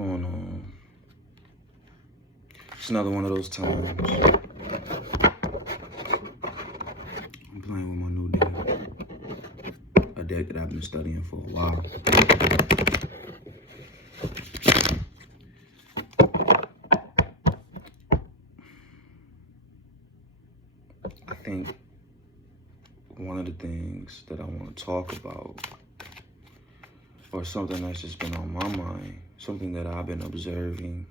going on? It's another one of those times. I'm playing with my new deck. A deck that I've been studying for a while. I think one of the things that I want to talk about, or something that's just been on my mind, something that I've been observing.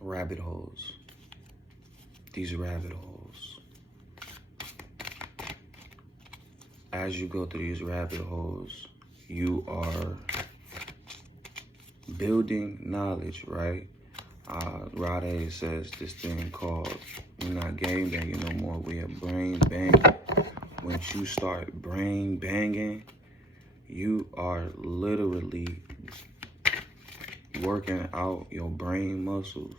Rabbit holes. These rabbit holes. As you go through these rabbit holes, you are building knowledge, right? Rade says this thing called, we're not game banging no more, we are brain banging. Once you start brain banging, you are literally working out your brain muscles.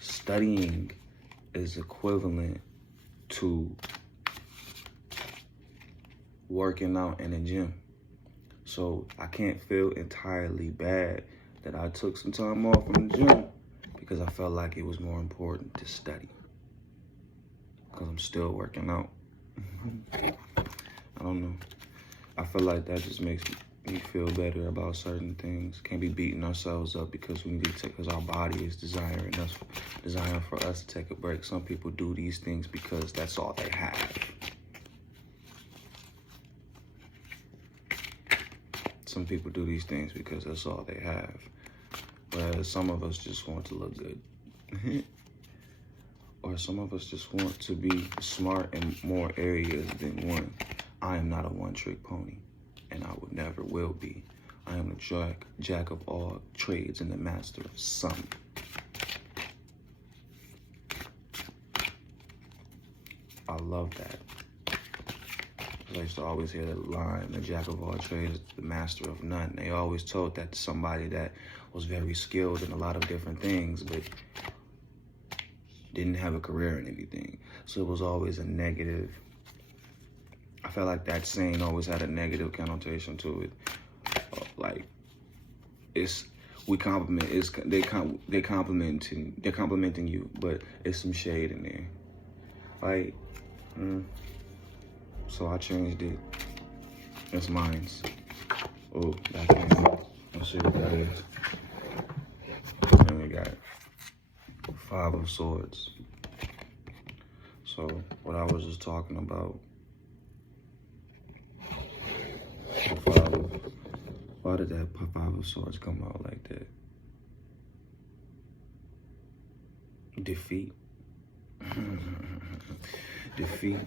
Studying is equivalent to working out in a gym. So I can't feel entirely bad that I took some time off from the gym because I felt like it was more important to study. Because I'm still working out. I don't know. I feel like that just makes me feel better about certain things. Can't be beating ourselves up because we need to take, because our body is desiring for us to take a break. Some people do these things because that's all they have. Some people do these things because that's all they have. Whereas some of us just want to look good. Or some of us just want to be smart in more areas than one. I am not a one-trick pony, and I would never will be. I am the jack of all trades and the master of some. I love that. I used to always hear that line, the jack of all trades, the master of none. They always told that to somebody that was very skilled in a lot of different things, but didn't have a career in anything. So it was always a negative. I felt like that saying always had a negative connotation to it. They're complimenting you, but it's some shade in there. So I changed it. It's mine's. Oh, back in. Let's see what that is. And we got 5 of Swords. So what I was just talking about. Why did that 5 of Swords come out like that? Defeat. Defeat.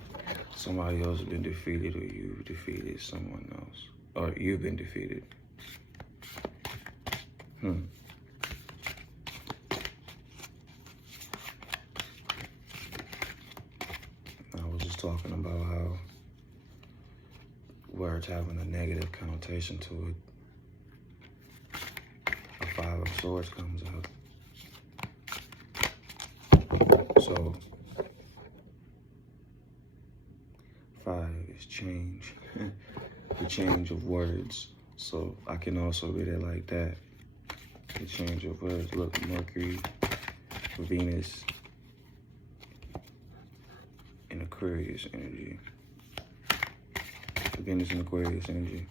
Somebody else has been defeated, or you've defeated someone else. Or you've been defeated. I was just talking about how words having a negative connotation to it. A 5 of Swords comes out. So 5 is change. The change of words. So I can also read it like that. The change of words. Look, Mercury, Venus, and Aquarius energy. Venus and Aquarius energy.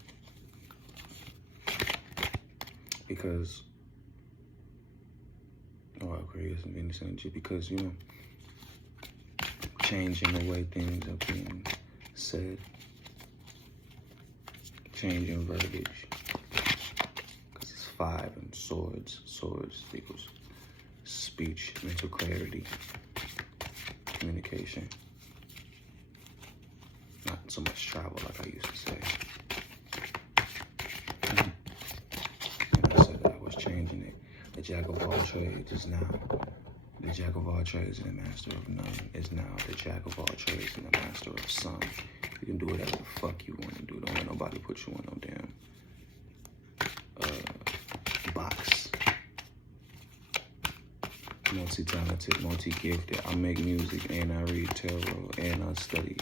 Because, Aquarius and Venus energy, because, changing the way things are being said. Changing verbiage. Because it's 5 and Swords. Swords equals speech, mental clarity, communication. Not so much travel like I used to say. And I said that I was changing it. The jack of all trades is now the jack of all trades and the master of none is now the jack of all trades and the master of some. You can do whatever the fuck you want to do. Don't let nobody put you in no damn box. multi-talented, multi-gifted. I make music and I read tarot and I study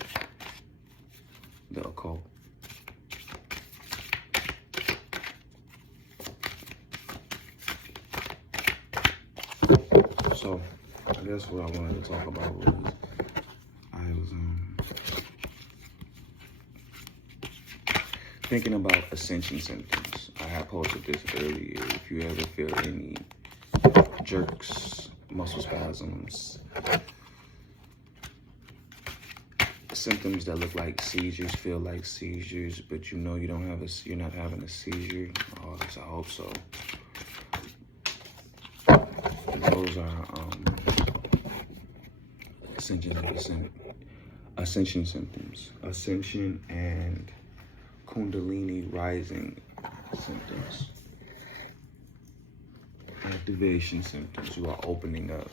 the occult. So, I guess what I wanted to talk about was I was thinking about ascension symptoms. I had posted this earlier. If you ever feel any jerks, muscle spasms, symptoms that look like seizures, feel like seizures, but you know you don't have you're not having a seizure. Oh, at least I hope so. Those are ascension symptoms. Ascension and Kundalini rising symptoms. Activation symptoms. You are opening up.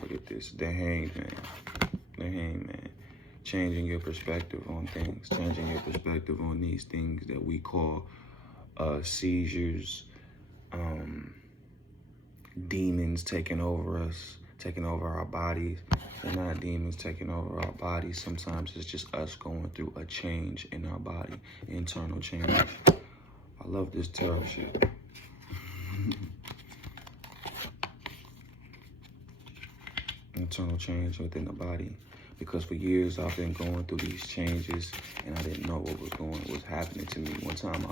Look at this. The hangman. The hangman. Changing your perspective on things. Changing your perspective on these things that we call seizures, demons taking over us, taking over our bodies. They're not demons taking over our bodies. Sometimes it's just us going through a change in our body, internal change. I love this tarot shit. Internal change within the body. Because for years I've been going through these changes and I didn't know what was happening to me. One time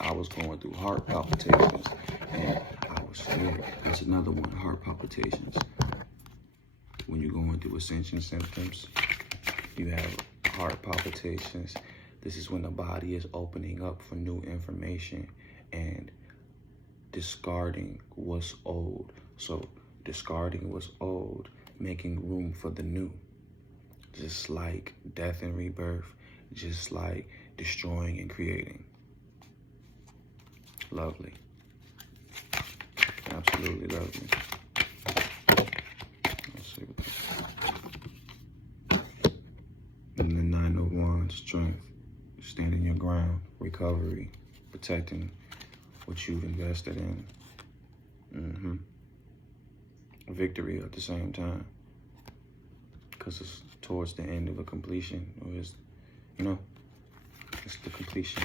I was going through heart palpitations and I was scared. That's another one, heart palpitations. When you're going through ascension symptoms, you have heart palpitations. This is when the body is opening up for new information and discarding what's old. So discarding what's old, making room for the new. Just like death and rebirth, just like destroying and creating. Lovely. Absolutely lovely. Let's see what this is. And the 9 of Wands, strength. Standing your ground, recovery, protecting what you've invested in. Victory at the same time. Because it's towards the end of a completion, or it's, it's the completion.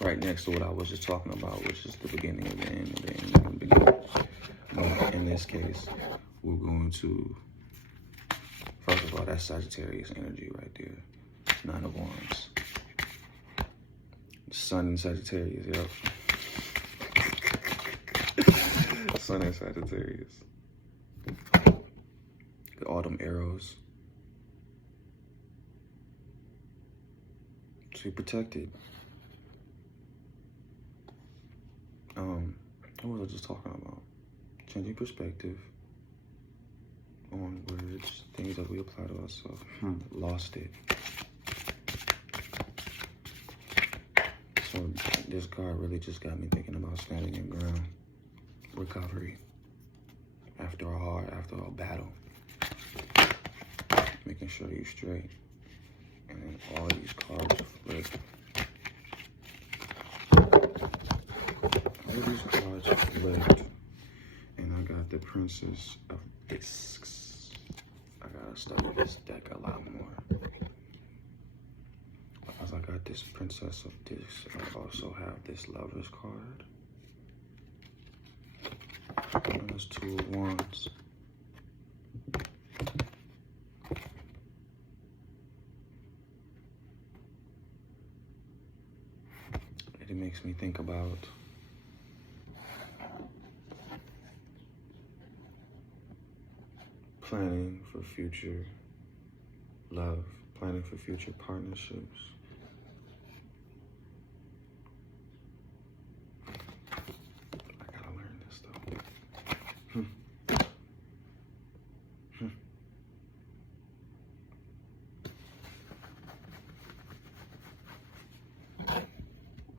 Right next to what I was just talking about, which is the beginning of the end of the end of the beginning. But in this case, we're going to, first of all, that's Sagittarius energy right there. 9 of Wands. Sun in Sagittarius, yep. Sun in Sagittarius. The autumn arrows. So you're protected. What was I just talking about? Changing perspective on words, things that we apply to ourselves. Lost it. So this card really just got me thinking about standing your ground. Recovery. After a battle. Making sure you're straight. And then all these cards flip. All these cards flipped. And I got the Princess of Discs. I gotta study this deck a lot more. Because I got this Princess of Discs, I also have this Lover's card. And there's 2 of Wands. It makes me think about planning for future love, planning for future partnerships.